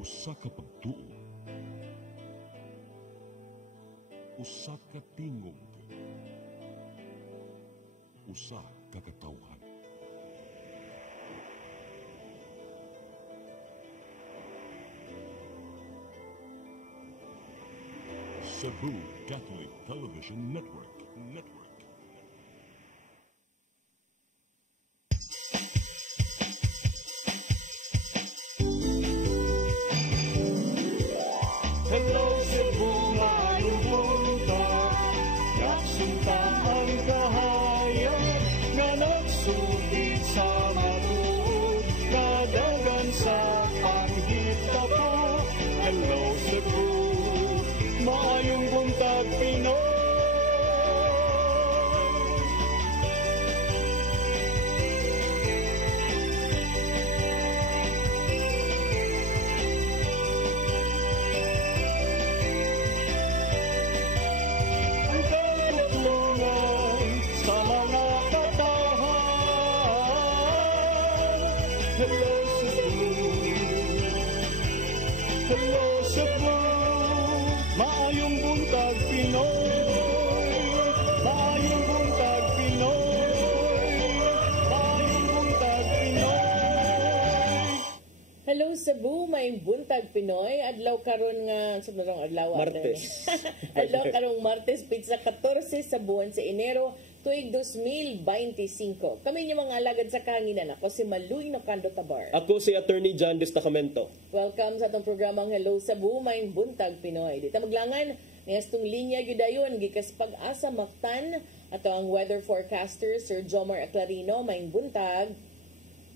Usa ka pagtuo, usa ka tingog, usa ka katawhan. Cebu Catholic Television Network. Hello Cebu, maayong buntag, nagsuntaan kahayag, nga nagsulit sa matuod, nadagan sa panghitabo. Hello Cebu, maayong buntag Pinoy. Ang katutulungan sa mga katawhan. Hello Cebu, hello Cebu, maayong buntag Pinoy, maayong buntag Pinoy, maayong buntag Pinoy. Hello Cebu, may buntag Pinoy. Adlaw karon nga sa darong adlaw Martes. Adlaw karong Martes pizza 14 sa buwan sa Enero tuig 2025. Kami niyo mga alagad sa kahanginan. Ako si Maluy Nocando Tabar. Ako si Attorney John Destacamento. Welcome sa atong programang Hello Cebu, may buntag Pinoy. Dito maglangan niyastong linya gyudayon gikas Pag-asa Mactan ato ang weather forecaster Sir Jomar Aclarino, may buntag.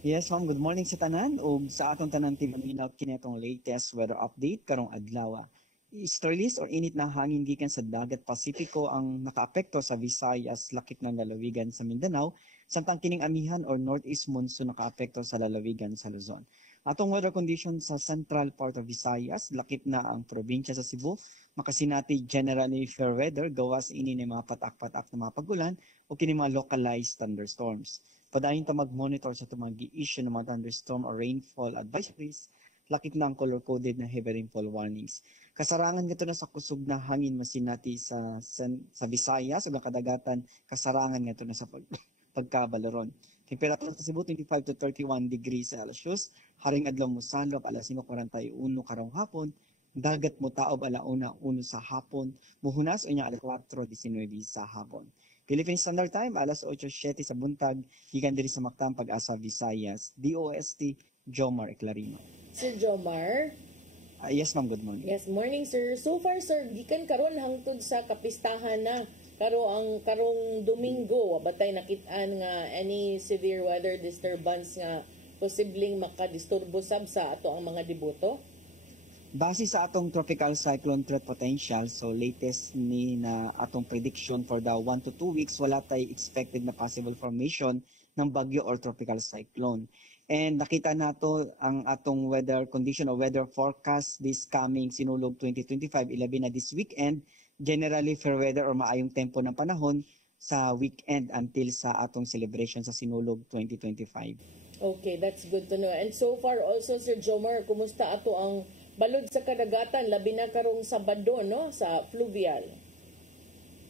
Yes, ma'am. Good morning sa tanan ug sa atong tanan timinaw kini atong latest weather update karong adlaw. Easterlies or init na hangin gikan sa dagat Pasipiko ang nakaapekto sa Visayas, lakip ng lalawigan sa Mindanao, samtang kining amihan or northeast monsoon nakaapekto sa lalawigan sa Luzon. Atong weather condition sa central part of Visayas, lakip na ang probinsya sa Cebu, makasinati generally fair weather gawas ini ni mga patak-patak na mga pagulan o kini mga localized thunderstorms. Padayon ta mag-monitor sa itong mga issue ng mga thunderstorm or rainfall advisories, lakip na ang color-coded na heavy rainfall warnings. Kasarangan nga na sa kusog na hangin masinati sa Visayas ug ang kadagatan kasarangan nga na sa pagkabalaron. Temperatura sa Cebu 25 to 31 degrees Celsius, haring adlaw mosalop alas 5:41 karong hapon, dagat mo taob alauna 1 sa hapon, muhunas unya alas 4:19 sa hapon. Philippine Standard Time alas 8:07 sa buntag, gikan diri sa Mactan Pag-asa Visayas, DOST Jomar Aclarino. Sir Jomar. Yes, ma'am. Good morning. Yes, morning sir. So far sir, gikan karon hangtod sa kapistahan na karong Domingo, batay nakitaan nga any severe weather disturbance nga posibleng makadisturbo sab sa ato ang mga deboto? Base sa atong tropical cyclone threat potential, so latest ni na atong prediction for the 1 to 2 weeks, wala tay expected na possible formation ng bagyo or tropical cyclone. And nakita nato ang atong weather condition or weather forecast this coming Sinulog 2025, ilabi na this weekend, generally fair weather or maayong tempo ng panahon sa weekend until sa atong celebration sa Sinulog 2025. Okay, that's good to know. And so far also Sir Jomar, kumusta ato ang balod sa kadagatan labi na karong Sabado no sa fluvial?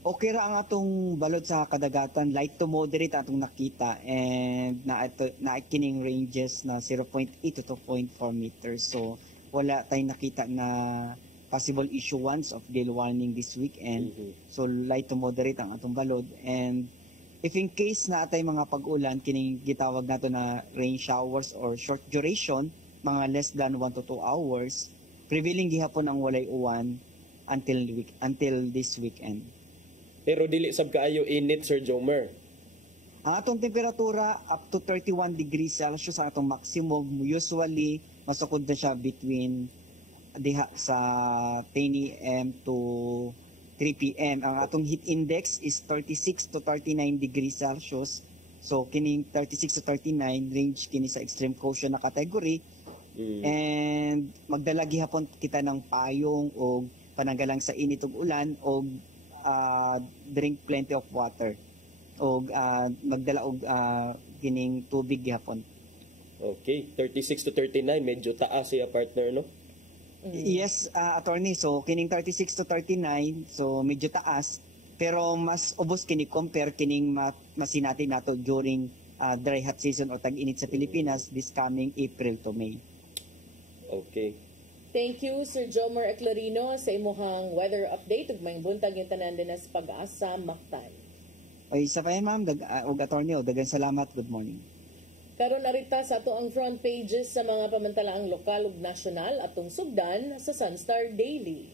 Okay ra ang atong balod sa kadagatan, light to moderate atong nakita, and na kining ranges na 0.8 to 2.4 meters. So wala tayong nakita na possible issuance of gale warning this weekend. So light to moderate ang atong balod, and if in case na atay mga pag-ulan, kining gitawag nato na rain showers or short duration, mga less than 1 to 2 hours, prevailing gihapon ang walay uwan until this weekend. Pero dili sab kaayo init, Sir Jomer. Ang atong temperatura up to 31 degrees Celsius ang atong maximum. Usually masukod na siya between diha sa 10 AM to 3 PM. Ang atong heat index is 36 to 39 degrees Celsius. So kining 36 to 39 range kini sa extreme caution na category. And magdala gihapon kita ng payong o pananggalang sa init ug ulan o drink plenty of water o magdala og kining tubig gihapon. Okay, 36 to 39 medyo taas siya partner no. Yes, attorney. So, kining 36 to 39, so medyo taas. Pero mas ubos kini compare kining masinati nato during dry hot season o tag-init sa Pilipinas this coming April to May. Okay. Thank you, Sir Jomar Eclarino, sa imuhang weather update. Ug may buntag yung tanan din sa pag-asa, Mactan. Ay, isa pa yan, ma'am. Og attorney, dagan salamat. Good morning. Karon narita sa ato ang front pages sa mga pamantalaang lokal ug nasyonal atong sugdan sa Sunstar Daily.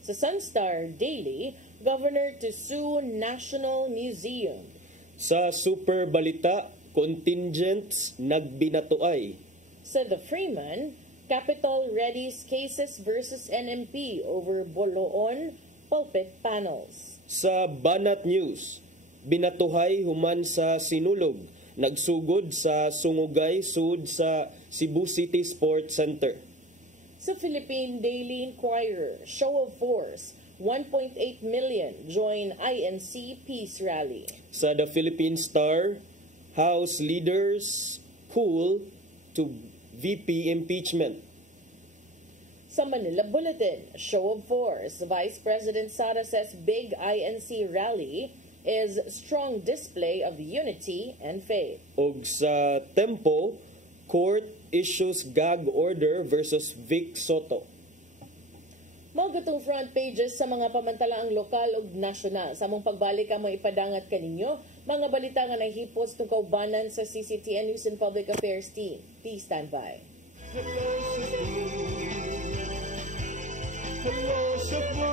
Sa Sunstar Daily, Governor to sue National Museum. Sa Super Balita, contingents nagbinatuay. Sa The Freeman, Capitol readies cases versus NMP over Boloon pulpit panels. Sa Banat News, binatuhay human sa Sinulog, nagsugod sa Sungugay sud sa Cebu City Sports Center. Sa Philippine Daily Inquirer, show of force, 1.8 million join INC peace rally. Sa The Philippine Star, House leaders cool to VP impeachment. Sa Manila Bulletin, show of force, Vice President Sara says big INC rally is strong display of unity and faith. Og sa Tempo, court issues gag order versus Vic Soto. Mao gatong front pages sa mga pamantalaang lokal ug nasyonal. Sa among pagbalik amo ipadangat kaninyo mga balita nga nahipos tungod kaubanan sa CCTN News and Public Affairs team. Please stand by. Hello Cebu,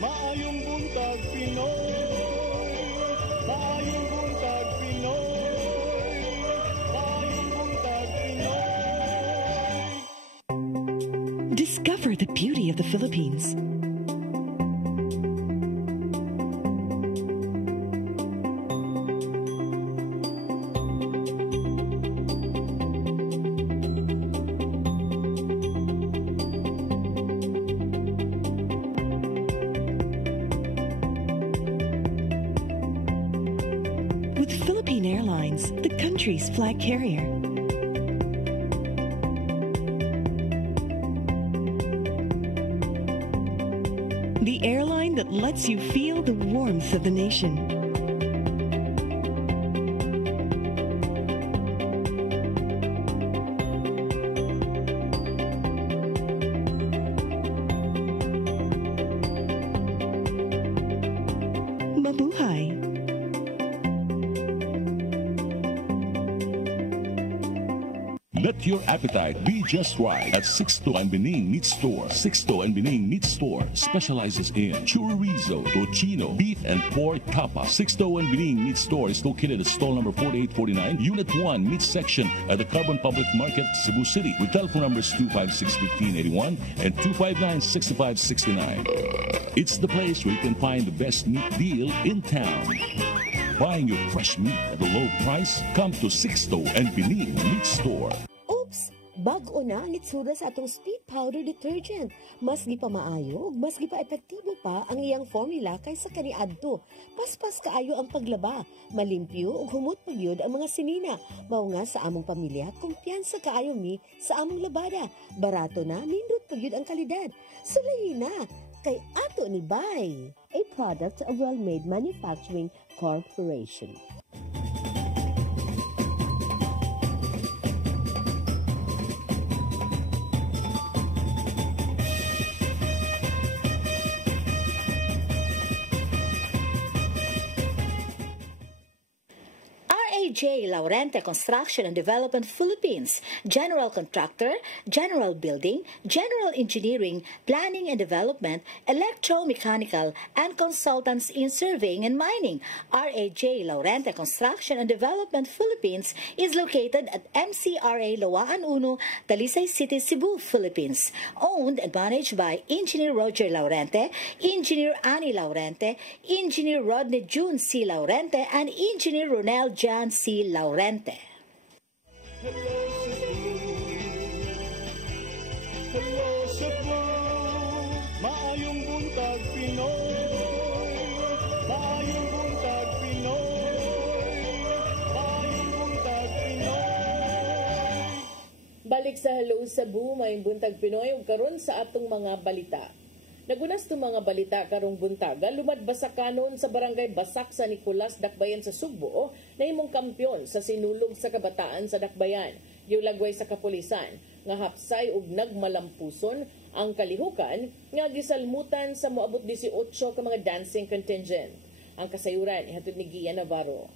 maayong buntag Pinoy, maayong buntag Pinoy, maayong buntag Pinoy. Discover the beauty of the Philippines. With Philippine Airlines, the country's flag carrier. The airline that lets you feel the warmth of the nation. Mabuhay! Let your appetite be just right at Sixto and Bening Meat Store. Sixto and Bening Meat Store specializes in chorizo, tocino, beef, and pork tapa. Sixto and Bening Meat Store is located at stall number 4849, Unit 1, Meat Section at the Carbon Public Market, Cebu City, with telephone numbers 256-1581 and 259-6569. It's the place where you can find the best meat deal in town. Buying your fresh meat at a low price? Come to Sixto and Bening Meat Store. Oops! Bag-o na ang itsura sa atong speed powder detergent. Mas gi pa maayo, ug mas gi pa epektibo pa ang iyang formula kaysa kaniadto. Paspas kaayo ang paglaba, malimpyo ug humot pagyud ang mga sinina. Mao nga sa among pamilya, kumpiyansa kaayo mi sa among labada. Barato na, nindot pagyud ang kalidad. Sulayi na kay ato ni Bay, a product of Well-Made Manufacturing Corporation. J. Laurente Construction and Development Philippines, General Contractor, General Building, General Engineering, Planning and Development, Electromechanical, and Consultants in Surveying and Mining. R.A.J. Laurente Construction and Development Philippines is located at MCRA Lawaan Uno, Talisay City, Cebu, Philippines. Owned and managed by Engineer Roger Laurente, Engineer Annie Laurente, Engineer Rodney June C. Laurente, and Engineer Ronel Jan C. Laurente. Hello Cebu, maayong buntag Pinoy, maayong buntag Pinoy, maayong buntag Pinoy. Balik sa Hello Cebu, may buntag Pinoy ug karon sa atong mga balita. Nagunas to mga balita karong buntaga, lumadbasa kanon sa barangay Basak sa Nicolas, Dakbayan sa Sugbo, na himong kampyon sa sinulog sa kabataan sa Dakbayan. Giulagway sa kapulisan nga hapsay ug nagmalampuson ang kalihukan nga gisalmutan sa moabot 18 ka mga dancing contingent. Ang kasayuran ihatod ni Gia Navarro.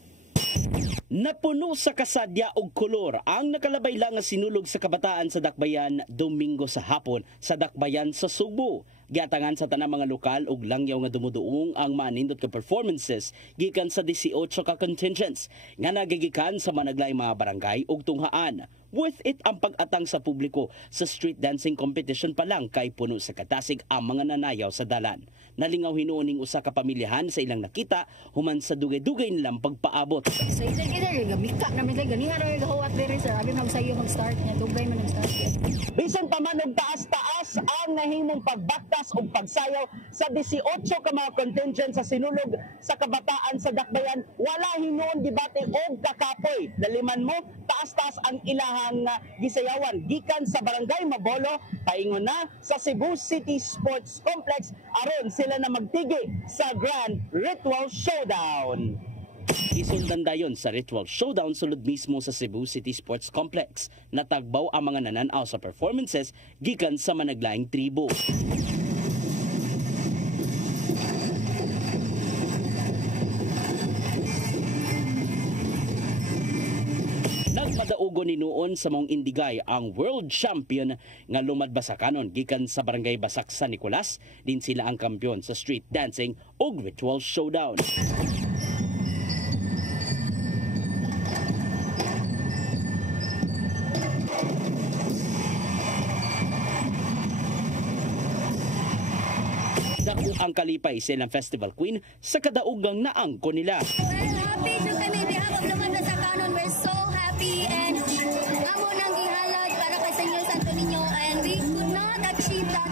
Napuno sa kasadya og kolor ang nakalabay lang nga sinulog sa kabataan sa Dakbayan Domingo sa hapon sa Dakbayan sa Sugbo. Giatangan sa tanang mga lokal og langyaw nga dumuduong ang manindot ka performances gikan sa 18 ka contingents nga nagigikan sa managlaing mga barangay ug tunghaan. Worth it ang pag-atang sa publiko sa street dancing competition pa lang kay puno sa katasig ang mga nanayaw sa dalan. Nalingaw hinuon ning usa ka pamilyahan sa ilang nakita human sa dugay-dugay nilang pagpaabot. So ito gamika namin sa ganihan ra gahuwat diri sir abi magsayo mag-start nya dugay man nag-start. Bisan pa man og taas-taas ang nahimong pagbaktas og pagsayaw sa 18 ka mga contingent sa sinulog sa kabataan sa Dakbayan, wala hinuon debate og kakapoy. Daliman mo taas-taas ang ilahang gisayawan gikan sa barangay Mabolo paingon na sa Cebu City Sports Complex aron sila na magtigi sa Grand Ritual Showdown. Isundan dayon sa Ritual Showdown sulod mismo sa Cebu City Sports Complex. Natagbaw ang mga nananaw sa performances gikan sa managlaing tribo. Nagmadaugo ni noon sa mong Indigay ang world champion nga lumadbasa kanon gikan sa barangay Basak sa Nicolas. Din sila ang kampiyon sa street dancing ug Ritual Showdown. Dako ang kalipay silang festival queen sa kadaugang naangko nila. We're happy to kami in behalf of Lumadbasa Kanon. We're so happy and amo nang gihalad para kay Senyor Santo Niño and we could not achieve that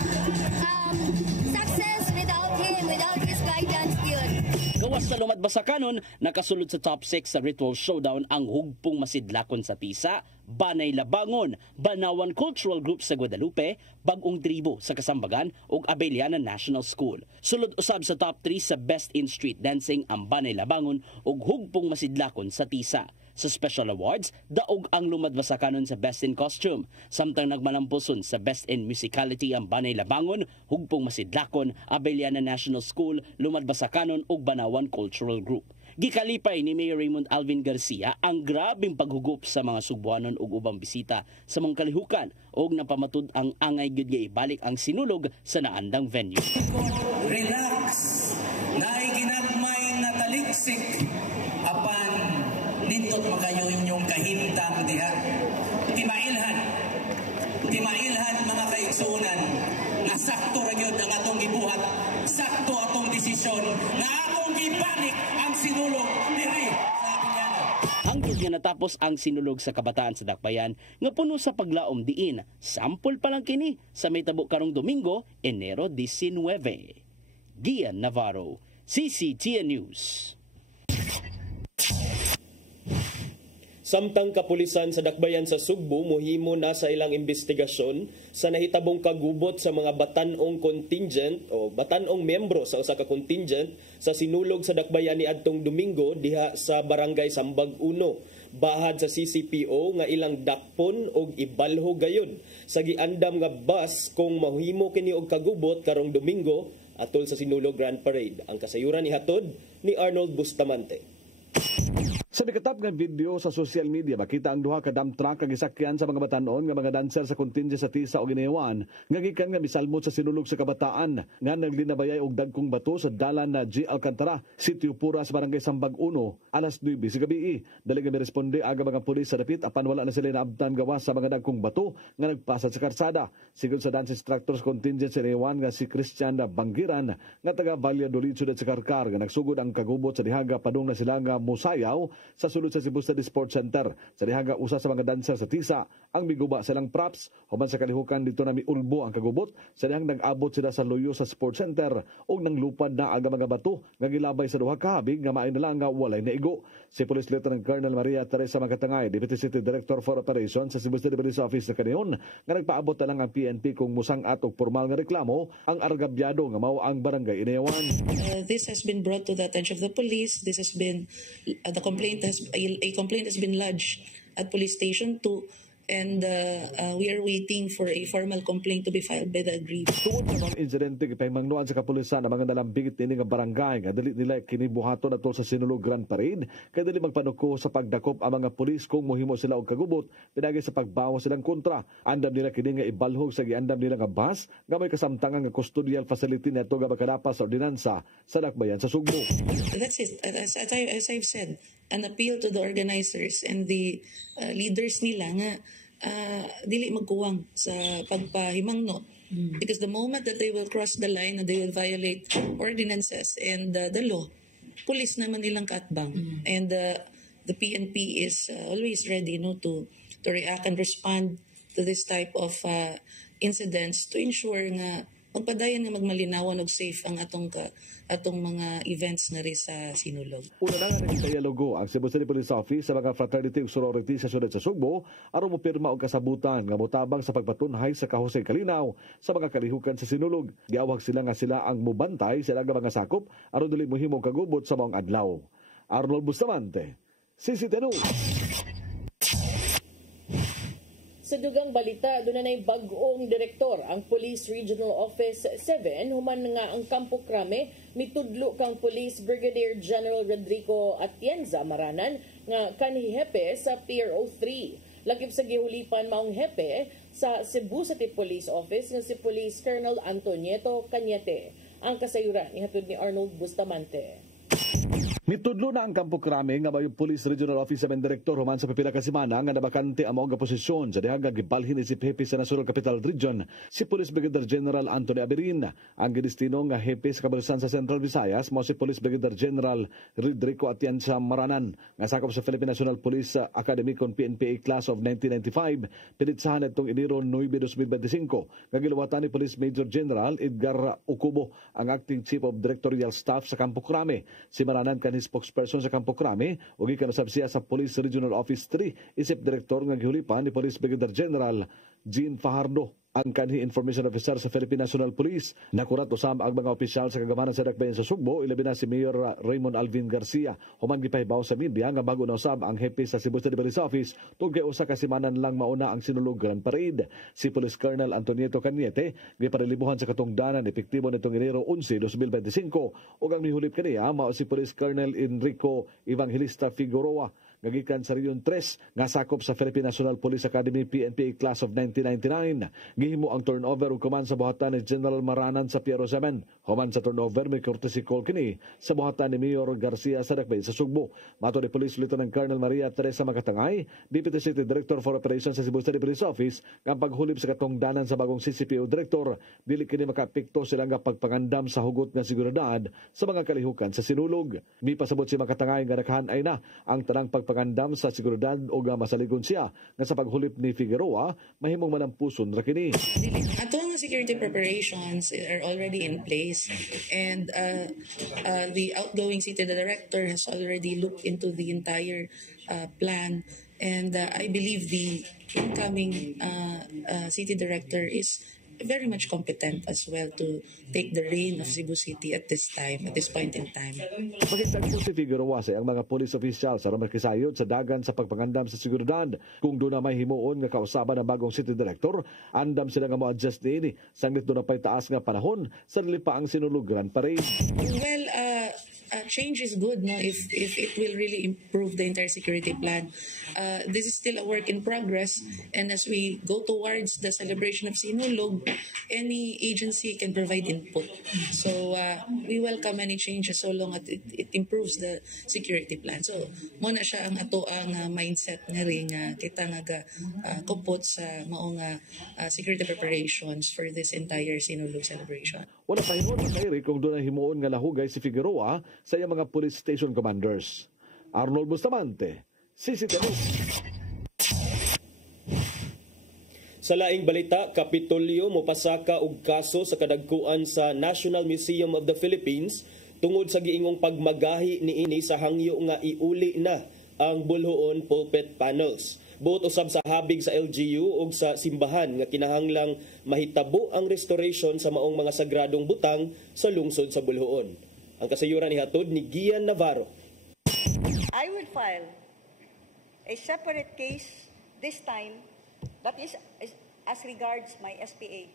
success without him, without his guidance yun. Gawas sa Lumadbasa Kanon, nakasulod sa top 6 sa Ritual Showdown ang hugpong masidlakon sa Tisa, Banay Labangon, Banawan Cultural Group sa Guadalupe, Bagong Tribo sa Kasambagan ug Abeliana National School. Sulod usab sa top 3 sa Best in Street Dancing ang Banay Labangon ug hugpong masidlakon sa Tisa. Sa Special Awards, daog ang Lumadbasa Kanon sa Best in Costume. Samtang nagmalampuson sa Best in Musicality ang Banay Labangon, hugpong masidlakon, Abeliana National School, Lumadbasa Kanon ug Banawan Cultural Group. Gikalipay ni Mayor Raymond Alvin Garcia ang grabing paghugup sa mga Subuanon ug ubang bisita sa mga kalihukan ug napamatud ang angay gyud nga ibalik ang sinulog sa naandang venue. Relax, naay ginagmay nga taliksik apan nindot makayo inyong kahimtang diha. Timailhan mga kaigsunan nga sakto ra gyud ang atong gibuhat, sakto atong desisyon nga atong gibalik ang sinulog diri sa Abeliana. Hangtod nga natapos ang sinulog sa kabataan sa Dakbayan nga puno sa paglaom diin, sampol pa lang kini sa may tabo karong Domingo, Enero 19. Gian Navarro, CCTN News. Samtang kapulisan sa Dakbayan sa Sugbo mohimo na sa ilang investigasyon sa nahitabong kagubot sa mga batanong contingent o batanong miyembro sa usa ka contingent sa sinulog sa Dakbayan ni adtong Domingo diha sa Barangay Sambag 1. Bahad sa CCPO nga ilang dakpon og ibalho gayud sa giandam nga bus kung mahimo kini og kagubot karong Domingo atol sa sinulog Grand Parade. Ang kasayuran ihatod ni Arnold Bustamante. Sa mikatap nga video sa social media, makita ang duha ka dump truck nga gisakyan sa mga batanon nga mga dancer sa contingent sa Tisa o Ginayawan nga gikan nga misalmot sa sinulog sa kabataan nga naglinabayay og dagkong bato sa dalan na G. Alcantara, Sitio Pura sa Barangay Sambag 1, alas 9 sa gabi. Dali nga miresponde aga mga pulis sa dapit apan wala na sila naabtan gawas sa mga dagkong bato nga nagpasad sa karsada. Sigon sa dance instructors contingent sa Ginayawan nga si Christian Bangiran nga taga Valle Dolicho sa Karkar nga nagsugod ang kagubot sa dihaga padung na sila nga musayaw sa sulod sa Cebu City Sports Center. Sa dihaga usa sa mga dancer sa TISA ang miguba silang props human sa kalihukan dito na miulbo ang kagubot sa dihang nag-abot sila sa loyo sa Sports Center ug nang lupad na ang mga bato nga gilabay sa duha ka habig nga maay na lang nga walay naigo. Si Police Lieutenant Colonel Maria Teresa Magatangay, Deputy City Director for Operations sa Cebu City Police Office na kaniyon nga nagpaabot na lang ang PNP kung musangat og formal nga reklamo ang argabyado nga mao ang barangay Inayawan. This has been brought to the attention of the police. This has been a complaint has been lodged at Police Station 2. And we are waiting for a formal complaint to be filed by the aggrieved. Tungod sa mga insidente gipahimangnuan sa kapulisan ang mga nalambigit nini nga barangay nga dili nila kinibuhaton atol sa Sinulog Grand Parade kay dili magpanuko sa pagdakop ang mga pulis kung mohimo sila og kagubot pinagi sa pagbawo silang kontra. Andam nila kini nga ibalhog sa giandam nila nga bus nga may kasamtangan nga custodial facility neto nga makadapas sa ordinansa sa dakbayan sa Sugbo. That's it. As I've said, an appeal to the organizers and the leaders nila nga dili magkuwang sa pagpahimangno because the moment that they will cross the line and they will violate ordinances and the law, police naman nilang kaatbang and the PNP is always ready to react and respond to this type of incidents to ensure nga magpadayon nga magmalinawan og safe ang atong mga events na rin sa Sinulog. Una na nga nagkayalogo ang Cebu City Police Office sa mga fraternity ug sorority sa syudad sa Sugbo aron mo pirma og kasabutan nga motabang sa pagpatunhay sa kahusay kalinaw sa mga kalihukan sa Sinulog. Giawag sila nga sila ang mubantay sa ilang mga sakop aron dili mohimong kagubot sa maong adlaw. Arnold Bustamante, CCTV News. Sa dugang balita, doon na bag-ong direktor ang Police Regional Office 7 human nga ang Campo Crame mitudlo kang Police Brigadier General Rodrigo Atienza Maranan nga kanhi hepe sa PRO 3. Lakip sa gihulipan maong hepe sa Cebu City Police Office nga si Police Colonel Antonieto Cañete. Ang kasayuran ihatod ni Arnold Bustamante. Mitudlo na ang Campo Crame nga may Police Regional Office sa Director human sa pipila ka semana nga nabakante ang mga posisyon sa dihaga gibalhin ni si Hepe sa National Capital Region si Police Brigadier General Anthony Aberin. Ang gidestino nga hepe sa kabalusan sa Central Visayas mo si Police Brigadier General Rodrigo Atienza Maranan nga sakop sa Philippine National Police Academy kon PNPA Class of 1995 pinitsahan itong Enero 9, 2025 nga giluwatan ni Police Major General Edgar Okubo ang Acting Chief of Directorial Staff sa Campo Crame. Si Maranan spokesperson sa Campo Crame ug gikanusab siya sa Police Regional Office 3 isip direktor nga gihulipan ni Police Brigadier General Jean Fajardo. Ang kanhi Information Officer sa Philippine National Police. Nakurat usam ang mga opisyal sa kagamanan sa dakbayan sa Sugbo, ilabi na si Mayor Raymond Alvin Garcia. Human gipahibaw sa media nga bago na usab ang hepe sa Cebu City Police Office tungkol usa ka semanan lang mauna ang Sinulog Grand Parade. Si Police Colonel Antonieto Cañete giparilibuhan sa katungdanan epektibo nitong Enero 11, 2025 ug ang mihulip kaniya mao si Police Colonel Enrico Evangelista Figueroa nga gikan sa Region 3 nga sakop sa Philippine National Police Academy PNPA Class of 1999. Gihimo ang turnover ug command sa buhatan ni General Maranan sa PRO 7. Human sa turnover may courtesy call kini sa buhatan ni Mayor Garcia sa dakbayan sa Sugbo. Mato ni Police Lieutenant Colonel Maria Teresa Magatangay, Deputy City Director for Operations sa Cebu City Police Office, nga paghulib sa katungdanan sa bagong CCPO Director, dili kini makaapekto sila nga pagpangandam sa hugot nga seguridad sa mga kalihukan sa Sinulog. Mipasabot si Magatangay nga nakahanay na ang tanang pagpangandam sa seguridad o nga masaligon siya nga sa paghulip ni Figueroa mahimong manampuson ra kini. Ato nga security preparations are already in place and the outgoing city director has already looked into the entire plan and I believe the incoming city director is very much competent as well to take the reign of Cebu City at this point in time. Makitag po si Figueroa sa ang mga police officials sa makisayod sa dagan sa pagpangandam sa seguridad. Kung doon na may himuon nga kausaban ng bagong city director, andam sila nga mo-adjust niini. Sanglit doon na pa'y taas nga panahon sa pa ang Sinulog Grand Parade. Well, change is good no if it will really improve the entire security plan. This is still a work in progress and as we go towards the celebration of Sinulog, any agency can provide input. So we welcome any changes so long as it improves the security plan. So mo na siya ang ato ang mindset nga ring kita nga kupot sa maong security preparations for this entire Sinulog celebration. Wala tayo na kay kung doon na himuon nga lahugay si Figueroa sa iyang mga police station commanders. Arnold Bustamante, CCTV. Sa laing balita, Kapitolyo mopasaka og kaso sa kadagkuan sa National Museum of the Philippines tungod sa giingong pagmagahi niini sa hangyo nga iuli na ang bulhoon pulpit panels. Buot usab sa habig sa LGU ug sa simbahan nga kinahanglang mahitabo ang restoration sa maong mga sagradong butang sa lungsod sa bulhoon. Ang kasayuran ihatod ni Gian Navarro. I will file a separate case this time that is as regards my SPA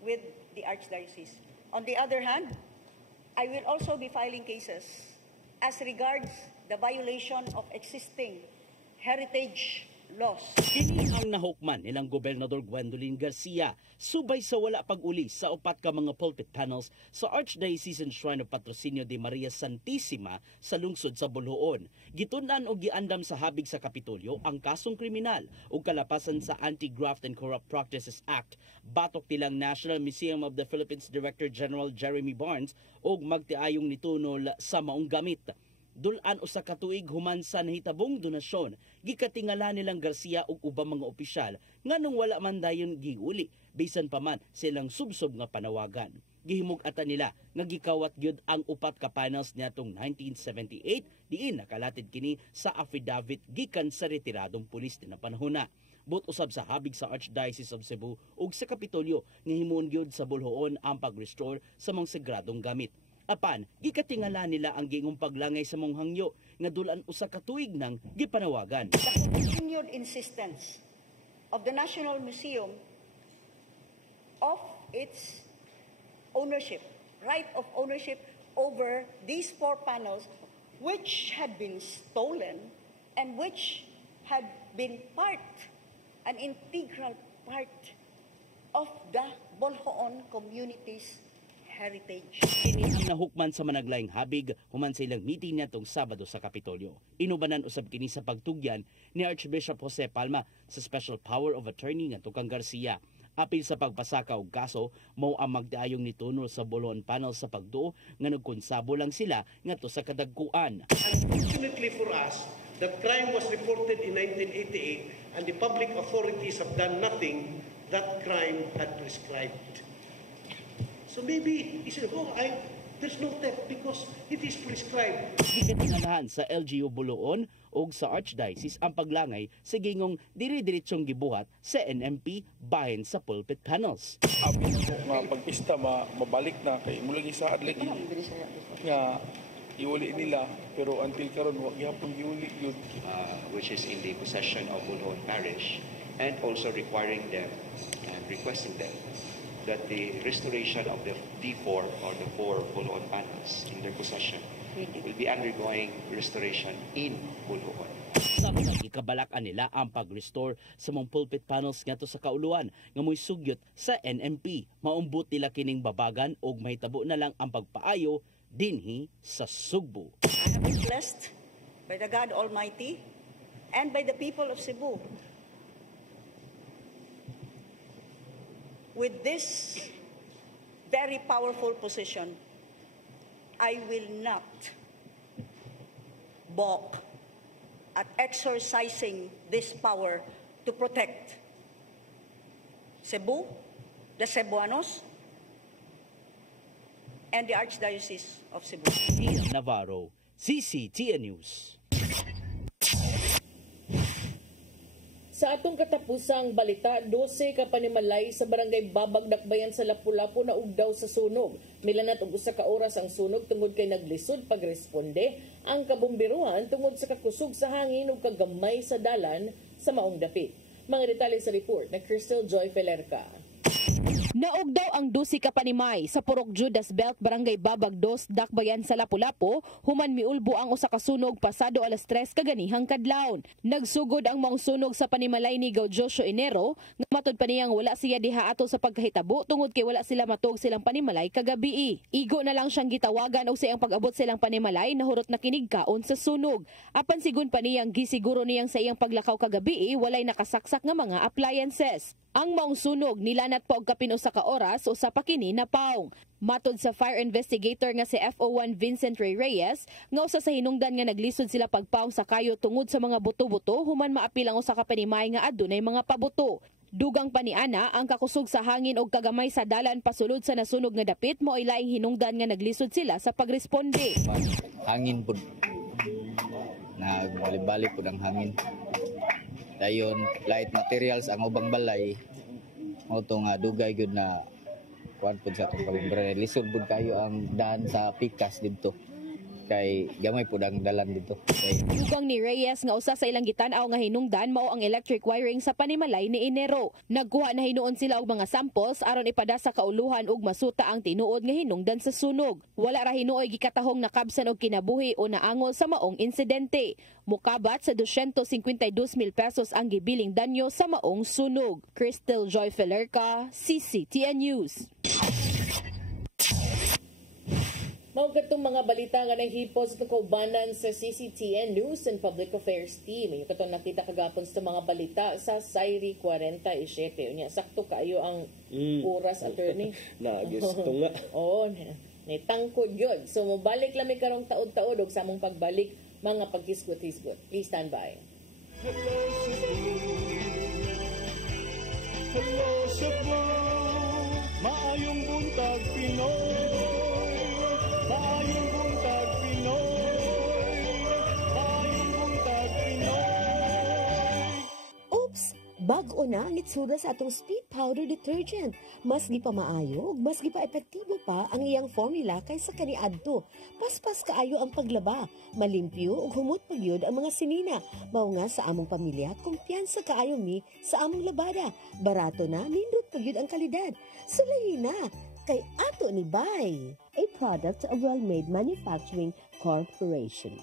with the Archdiocese. On the other hand, I will also be filing cases as regards the violation of existing heritage laws. Kini ang nahukman nilang Gobernador Gwendolyn Garcia subay sa wala pag-uli sa upat ka mga pulpit panels sa Archdiocesan Shrine of Patrocinio de Maria Santissima sa lungsod sa Bulhoon. Gitun-an og giandam sa habig sa Kapitolyo ang kasong kriminal ug kalapasan sa Anti-Graft and Corrupt Practices Act. Batok tilang National Museum of the Philippines Director General Jeremy Barnes og magtiayong nitunol sa maong gamit. Dulan usa ka tuig human sa nahitabong donasyon, gikatingala nilang Garcia ug ubang mga opisyal nganong wala man dayon giuli bisan pa man silang subsob nga panawagan. Gihimug-atan nila nga gikawat gyud ang upat ka panels niadtong 1978 diin nakalatid kini sa affidavit gikan sa retiradong pulis na panahona. But usab sa habig sa Archdiocese of Cebu ug sa Kapitolyo nga himuon gyud sa Bulhoon ang pag-restore sa mga sagradong gamit. Apan, gikatingala nila ang giingong paglangay sa mong hangyo nga dulan usa ka tuig nang gipanawagan. The continued insistence of the National Museum of its ownership, right of ownership over these 4 panels which had been stolen and which had been an integral part of the Bulhoon community's heritage. Kini ang nahukman sa managlaing habig human sa ilang meeting niadtong Sabado sa Kapitolyo. Inubanan usab kini sa pagtugyan ni Archbishop Jose Palma sa special power of attorney ngadto kang Garcia. Apil sa pagpasaka og kaso, mao ang magdaayong nitunol sa Bulhoon panel sa pagduo nga nagkonsabo lang sila ngadto sa kadagkuan. Unfortunately for us, that crime was reported in 1988 and the public authorities have done nothing. That crime had prescribed. So maybe he said, there's no theft because it is prescribed. Gikatingalahan sa LGU Bulhoon o sa Archdiocese ang paglangay sa gingong diri-diritsong gibuhat sa NMP bahin sa pulpit panels. Abi nga pagpista mabalik na kay mulagi sa adlagi nga iuli nila pero until karon wa gyapon giuli yun, which is in the possession of Bulhoon Parish, and also requiring them and requesting them that the restoration of the D4 or the 4 Bulhoon panels in their possession will be undergoing restoration in Bulhoon. Samtang ikabalak-an nila ang pag-restore sa mga pulpit panels ngadto sa kauluan nga mo'y sugyot sa NMP. Maumbot nila kining babagan og mahitabo na lang ang pagpaayo dinhi sa Sugbo. I have been blessed by the God Almighty and by the people of Cebu with this very powerful position. I will not balk at exercising this power to protect Cebu, the Cebuanos, and the Archdiocese of Cebu. Navarro, CCTN News. Sa atong katapusang balita, 12 ka panimalay sa barangay Babag Dakbayan sa Lapu-Lapu na ugdaw sa sunog. Milanat og usa ka oras ang sunog tungod kay naglisod pagresponde ang kabomberuhan tungod sa kakusog sa hangin ug kagamay sa dalan sa maong dapit. Mga detalye sa report na Crystal Joy Felerca. Naugdaw ang 12 ka panimay sa Purok Judas Belt, Barangay Babag 2, Dakbayan sa Lapu-Lapu, human miulbo ang usa ka sunog pasado alas 3 kaganihang kadlawon. Nagsugod ang maong sunog sa panimalay ni Gaudioso Enero, nga matud pa niyang wala siya diha ato sa pagkahitabo tungod kay wala sila matug silang panimalay kagabi. Igo na lang siyang gitawagan og sayang pag-abot silang panimalay nahurot na kinigkaon sa sunog. Apan sigun pa niyang gisiguro niyang sa iyang paglakaw kagabi walay nakasaksak nga mga appliances. Ang maong sunog nilanat pa og kapin usa ka oras o sa pakini na paong. Matod sa fire investigator nga si FO1 Vincent Ray Reyes, nga usa sa hinungdan nga naglisod sila pagpaong sa kayo tungod sa mga buto-buto human maapil ang usa ka panimay nga adunay mga pabuto. Dugang pa ni ana ang kakusog sa hangin og kagamay sa dalan pasulod sa nasunog nga dapit mo ilaing hinungdan nga naglisod sila sa pagresponde. Hangin pud. Nagbalik-balik pud ang hangin. Dayon light materials ang ubang balay mo to nga dugay gyud na kuan pud sa atong kalimbre lisod pud kayo ang daan sa pikas didto kay gamay pud ang dalan didto. Dugang ni Reyes nga usa sa ilang gitan-aw nga hinungdan mao ang electric wiring sa panimalay ni Enero. Nagkuha na hinuon sila og mga samples aron ipada sa kauluhan ug masuta ang tinuod nga hinungdan sa sunog. Wala ra hinuoy gikatahong nakabsan og kinabuhi o naangol sa maong insidente. Mukabat sa 252,000 pesos ang gibiling danyo sa maong sunog. Crystal Joy Felerca, CCTN News. Mao katong mga balita nga nahipos sa kaubanan sa CCTN News and Public Affairs Team. Yung katong nakita kagapon sa mga balita sa Sairi 47. Unya sakto kaayo ang oras, attorney. Gusto nga. Oo, nitangkod yun. So mobalik lang may karong taod-taod og sa among pagbalik mga pagkisgot-hisgot. Please stand by. Hello Cebu, maayong buntag Pinoy. Maayong buntag Pinoy. Maayong buntag Pinoy. Oops! Bag-o na ang itsura sa atong speed powder detergent. Mas gi pa maayo, mas gi pa epektibo pa ang iyang formula kaysa kaniadto. Paspas kaayo ang paglaba, malimpyo ug humot pagyud ang mga sinina. Mao nga sa among pamilya, kumpiyansa kaayo mi sa among labada. Barato na, nindot pagyud ang kalidad. Sulayin na kay ato ni Bay, a product of Well-Made Manufacturing Corporation.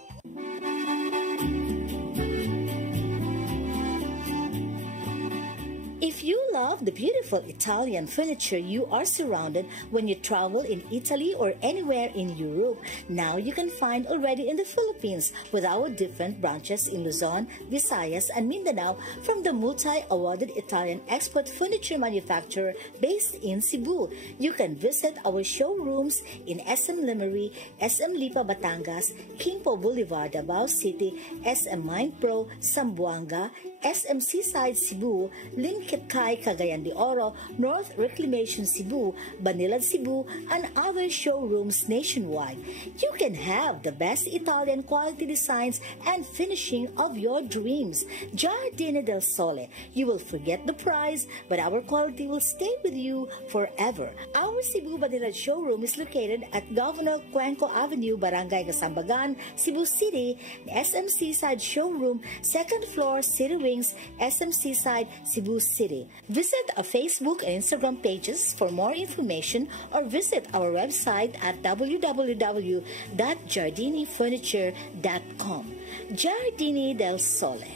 If you love the beautiful Italian furniture you are surrounded when you travel in Italy or anywhere in Europe, now you can find already in the Philippines with our different branches in Luzon, Visayas, and Mindanao from the multi-awarded Italian export furniture manufacturer based in Cebu. You can visit our showrooms in SM Lemery, SM Lipa Batangas, Kingpo Boulevard, Davao City, SM Mindpro, Zamboanga, SM Seaside Cebu, Linkitcay, Cagayan de Oro, North Reclamation Cebu, Banilad Cebu, and other showrooms nationwide. You can have the best Italian quality designs and finishing of your dreams. Giardini del Sole. You will forget the price, but our quality will stay with you forever. Our Cebu Banilad showroom is located at Governor Cuenco Avenue, Barangay Gasambagan, Cebu City. SM Seaside Showroom, 2nd floor, City Wings, SM Seaside, Cebu City. Visit our Facebook and Instagram pages for more information or visit our website at www.giardinifurniture.com. Giardini del Sole.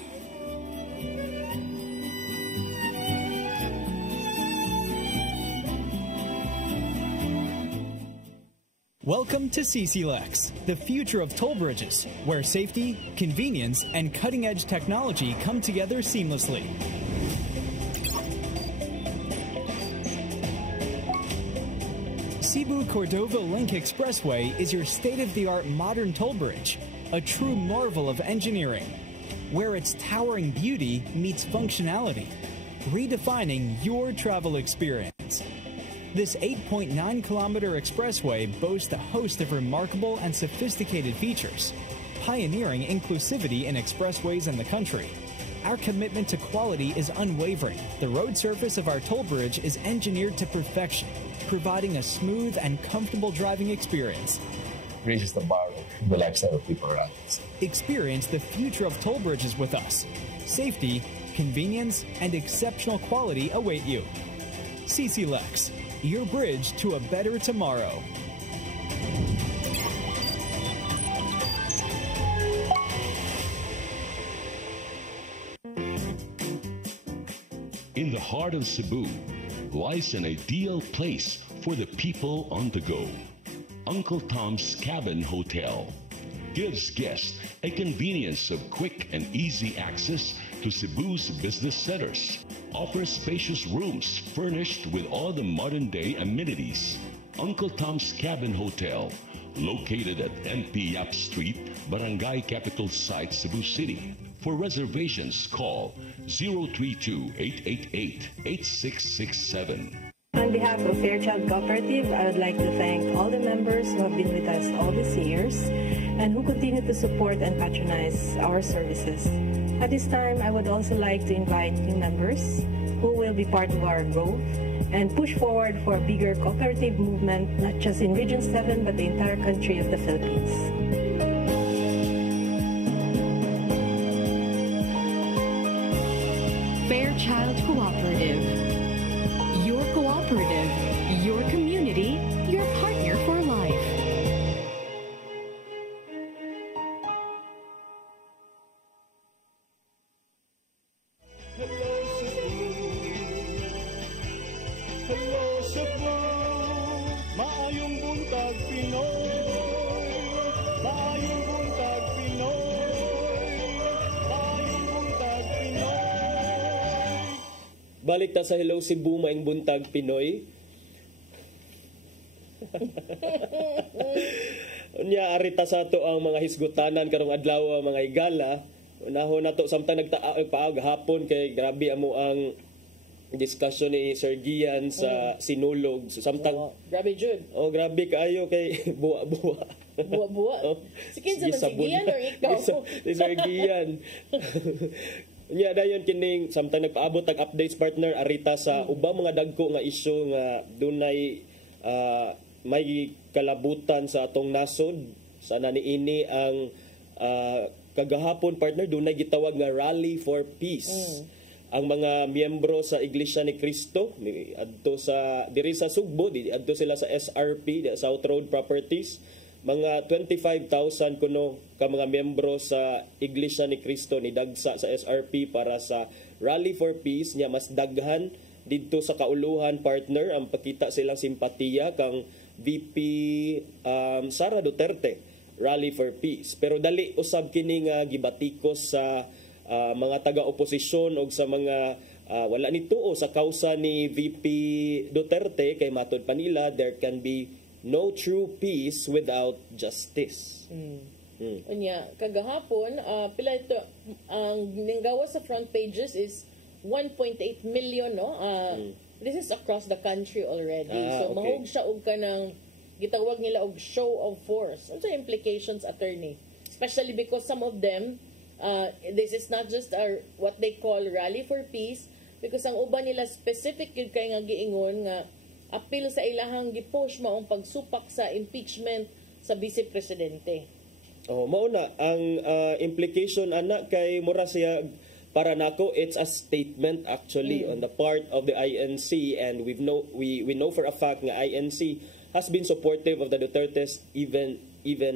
Welcome to CCLEX, the future of toll bridges, where safety, convenience, and cutting-edge technology come together seamlessly. Cebu-Cordova Link Expressway is your state-of-the-art modern toll bridge, a true marvel of engineering, where its towering beauty meets functionality, redefining your travel experience. This 8.9-kilometer expressway boasts a host of remarkable and sophisticated features, pioneering inclusivity in expressways in the country. Our commitment to quality is unwavering. The road surface of our toll bridge is engineered to perfection, providing a smooth and comfortable driving experience. Raises the bar of the lifestyle of people around us. Experience the future of toll bridges with us. Safety, convenience, and exceptional quality await you. CCLEX, your bridge to a better tomorrow. In the heart of Cebu lies an ideal place for the people on the go. Uncle Tom's Cabin Hotel gives guests a convenience of quick and easy access to Cebu's business centers. offers spacious rooms furnished with all the modern-day amenities. Uncle Tom's Cabin Hotel, located at NP Yap Street, Barangay Capital Site, Cebu City. For reservations, call 032-888-8667. On behalf of Fairchild Cooperative, I would like to thank all the members who have been with us all these years and who continue to support and patronize our services. At this time, I would also like to invite new members who will be part of our growth and push forward for a bigger cooperative movement, not just in Region 7, but the entire country of the Philippines. Fairchild Cooperative. Your cooperative, your community, your partner for life. Hello Cebu, maayong buntag Pinoy, maayong buntag Pinoy, maayong buntag Pinoy. Balik ta sa Hello Cebu, maayong buntag Pinoy. Unya arita sa to ang mga hisgutanan karong adlaw mga igala. Unahon nato samtang nagpaag hapon kay grabe amo ang discussion ni Sir Gian sa Sinulog. So, samtang grabe jud. Oh, grabe kaayo kay buwa-buwa. Buwa-buwa. Si kinsa man si Gian or ikaw? Si Sir Gian. Nya dayon kining samtang nagpaabot ang updates partner arita sa ubang mga dagko nga isyu nga dunay may kalabutan sa atong nasod. Sana niini ang kagahapon partner dunay gitawag nga Rally for Peace. Ang mga miyembro sa Iglesia ni Cristo adto sa diri sa Sugbo, adto sila sa SRP, South Road Properties. Mga 25,000 kuno ka mga miyembro sa Iglesia ni Cristo ni dagsa sa SRP para sa Rally for Peace nya mas daghan didto sa kauluhan partner ang pakita silang simpatiya kang VP Sara Duterte, Rally for Peace. Pero dali usab kini nga gibatikos sa mga taga-oposisyon o sa mga wala nituo sa kausa ni VP Duterte kay matod pa nila there can be no true peace without justice. Unya kagahapon pila ito ang ninggawa sa front pages is 1.8 million no. This is across the country already. So mahug siya og kanang gitawag nila og show of force. Unsa implications attorney? Especially because some of them this is not just what they call Rally for Peace because ang uban nila specific yun kay nga giingon nga apil sa ilahang gipush maong pagsupak sa impeachment sa Vice Presidente. Oh, mao na ang implication ana kay mura siya para nako it's a statement actually on the part of the INC and we know for a fact nga INC has been supportive of the Dutertes even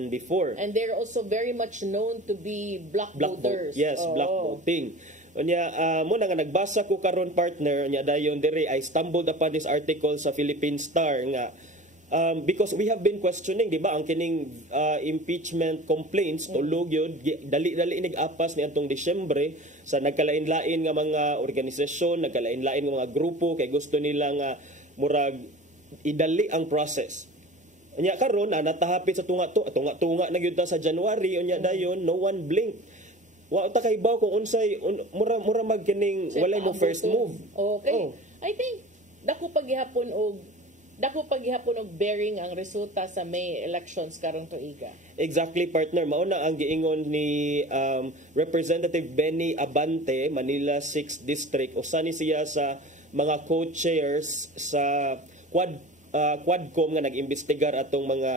before. And they're also very much known to be black voters. Yes, black voting. Unya mo na nga nagbasa ko karon partner nya dayon diri I stumbled upon this article sa Philippine Star nga because we have been questioning di ba ang kining impeachment complaints tulog yun dali-dali nag-apas ni antong Disyembre sa nagkalain-lain nga mga organisasyon, nagkalain-lain nga mga grupo kay gusto nila nga murag idali ang process. Unya karon natahapit sa tunga na gyud sa January unya dayon no one blink. Wa ta kay baw kung unsay mura magkining walay mo first move. Okay. I think dako paghihapon og bearing ang resulta sa May elections karong tuiga. Exactly partner, mao na ang giingon ni Representative Benny Abante, Manila 6th District. Usa ni siya sa mga co-chairs sa Quadcom nga nag-imbestigar atong mga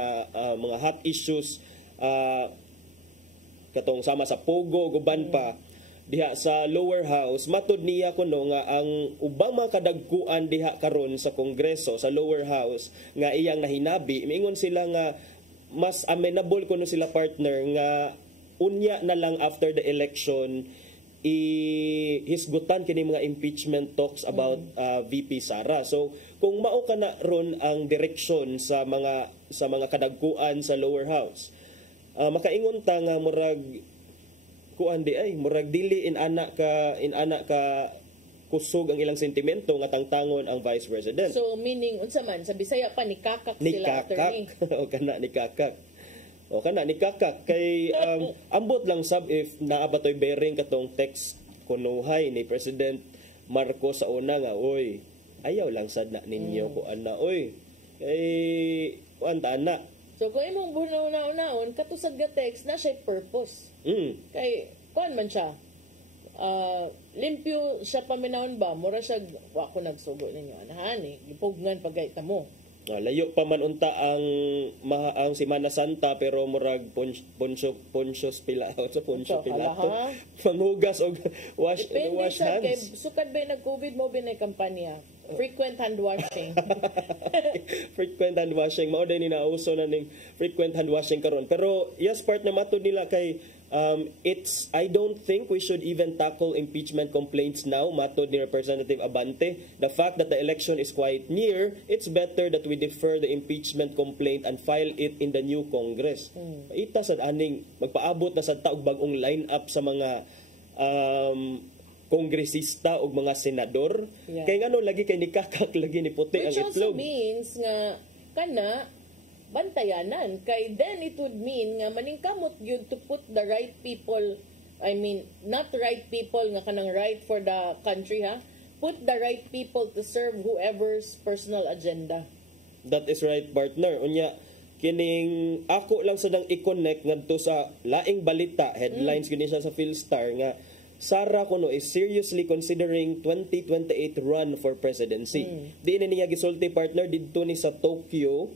hot issues katong sama sa Pogo guban pa diha sa lower house. Matud niya kuno nga ang ubang mga kadagkuan diha karon sa Kongreso sa lower house nga iyang nahinabi miingon sila nga mas amenable kuno sila partner nga unya na lang after the election hisgutan kini mga impeachment talks about VP Sara. So kung mao kana ron ang direksyon sa mga kadagkuan sa lower house, makaingon ta nga murag kuan di ay murag dili in anak ka kusog ang ilang sentimento nga tangtangon ang Vice President. So meaning unsa man sa Bisaya pa ni kakak Ni sila attorney. kakak. O kana ni kakak. O kana ni kakak kay ambot lang sab if naa ba toy bearing katong text kunuhay ni President Marcos sa una nga oy ayaw lang sad na ninyo ko ana oy kay kuan ta na. So kung imong bunaw-naon katusag ga text na siya purpose. Kay kuan man siya. Limpyo siya paminawon ba mura siya wa ko nagsugo ninyo anahani gipugnan pagayta mo. Layo pa man unta ang Semana Santa pero murag Pontius Pilato sa Pontius Pilato. Panghugas og wash hands. Kay sukad ba nag-COVID mo binay kampanya. Frequent hand washing. Frequent hand washing. Mao din ni nauso na ning frequent hand washing karon. Pero yes part na matod nila kay I don't think we should even tackle impeachment complaints now, matod ni Representative Abante. The fact that the election is quite near, it's better that we defer the impeachment complaint and file it in the new Congress. Ita sad aning magpaabot na sa taog bagong line-up sa mga kongresista o mga senador. Yeah. Kay ngano lagi kay ni kakak lagi ni puti ang Which also itlog. means nga kana bantayanan kay then it would mean nga maningkamot gyud to put the right people, I mean not right people nga kanang right for the country put the right people to serve whoever's personal agenda. That is right, partner. Unya kining ako lang sadang i-connect ngadto sa laing balita headlines gini siya sa Philstar nga Sara Kuno is seriously considering 2028 run for presidency. Di na niya gisulti partner didto ni sa Tokyo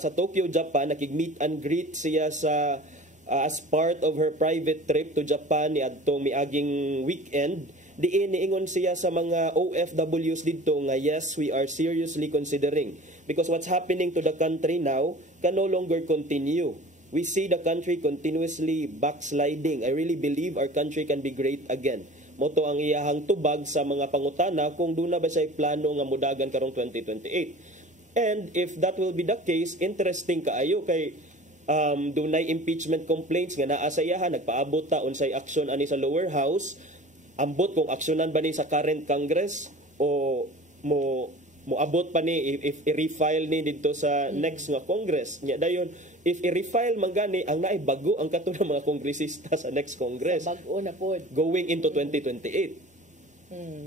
sa Tokyo, Japan, nakig-meet and greet siya sa as part of her private trip to Japan ni adtong miaging weekend. Diin niingon siya sa mga OFWs didto nga yes, we are seriously considering because what's happening to the country now can no longer continue. We see the country continuously backsliding. I really believe our country can be great again. Moto ang iyahang tubag sa mga pangutana kung doon na ba siya plano nga mudagan karong 2028. And if that will be the case, interesting kaayo kay dunay impeachment complaints nga naa sa iyaha, nagpaabot ta unsay action ani sa lower house, ambot kung aksyonan ba ni sa current Congress o mo abot pa ni if i-refile ni dito sa next nga Congress. Nya dayon if i-refile man gani ang naay bago ang kato ng mga kongresista sa next Congress. Bago na pod. Going into 2028.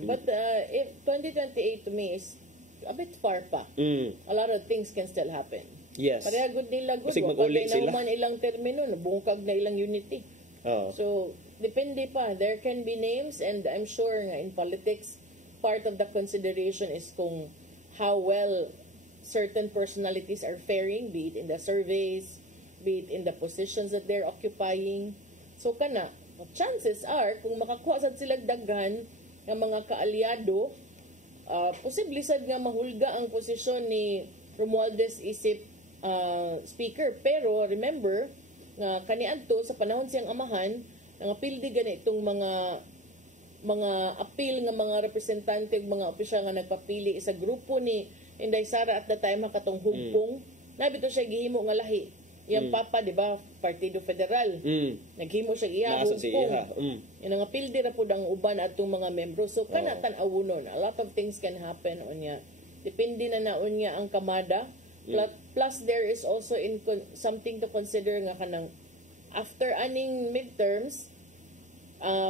But if 2028 to me is a bit far pa. A lot of things can still happen. Yes. Pareha good nila good. Mag-uli sila. Man ilang termino, nabungkag na ilang unity. So, depende pa. There can be names and I'm sure nga in politics, part of the consideration is kung how well certain personalities are faring, be it in the surveys, be it in the positions that they're occupying. So, kana, chances are, kung makakuha sad sila daghan ng mga kaalyado, posible sad nga mahulga ang posisyon ni Romualdez isip speaker. Pero remember nga kaniadto sa panahon siyang amahan nangapildi gani itong mga appeal nga mga representante mga opisyal nga nagpapili sa grupo ni Inday Sara at the time katong hugpong nabito siya gihimo nga lahi yang papa di ba Partido Federal naghimo siya iya hugpong yung nga pildi ra pud ang uban atong mga membro so kana tan-awunon a lot of things can happen onya depende na naon niya ang kamada plus there is also something to consider nga kanang after aning midterms